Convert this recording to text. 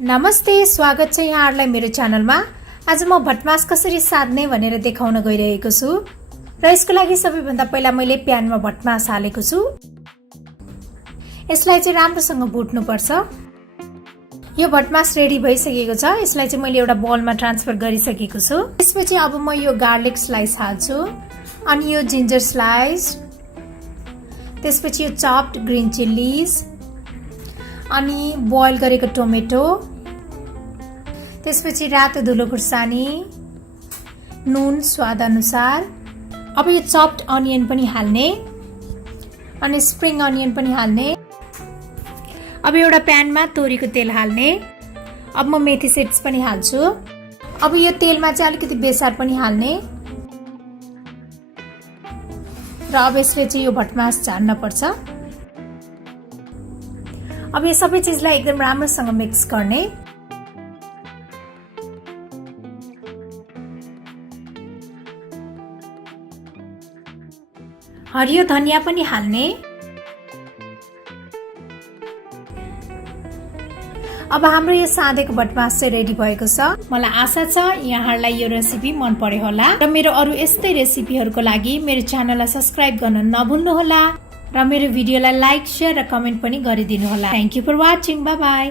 नमस्ते, स्वागत छ यहाँहरुलाई मेरो च्यानलमा। आज म भटमास कसरी साध्ने भनेर देखाउन गइरहेको छु र यसको लागि सबैभन्दा पहिला मैले प्यानमा भटमास हालेको छु। यसलाई चाहिँ राम्रोसँग भुट्नु पर्छ। यो भटमास रेडी भइसकेको छ। यसलाई चाहिँ मैले एउटा बोलमा ट्रान्सफर गरिसकेको छु। त्यसपछि अब म यो गार्लिक स्लाइस हाल्छु, अनि यो जिन्जर स्लाइस, त्यसपछि यो चप्ड ग्रीन चिल्लीज, अनि बोइल गरेको टोमेटो, त्यसपछि रातो धुलो खुर्सानी, नुन स्वाद अनुसार। अब यो चप्ड अनियन पनि हाल्ने, अनि स्प्रिङ अनियन पनि हाल्ने। अब एउटा प्यानमा तोरीको तेल हाल्ने। अब म मेथी सीड्स पनि हाल्छु। अब यो तेलमा चाहिँ अलिकति बेसार पनि हाल्ने र अब यसले चाहिँ यो भटमास झार्न पर्छ। अब यो सबै चीजलाई एकदम राम्रोसँग मिक्स गर्ने। हरियो धनिया पनि हाल्ने। अब हाम्रो यो साँधेको भटमास चाहिँ रेडी भएको छ। मलाई आशा छ यहाँहरुलाई यो रेसिपी मन पर्यो होला र मेरो अरु यस्तै रेसिपीहरुको लागि मेरो च्यानललाई सब्स्क्राइब गर्न नभुल्नु होला र मेरो भिडियोलाई लाइक, शेयर र कमेन्ट पनि गरिदिनु होला। Thank you for watching. Bye by.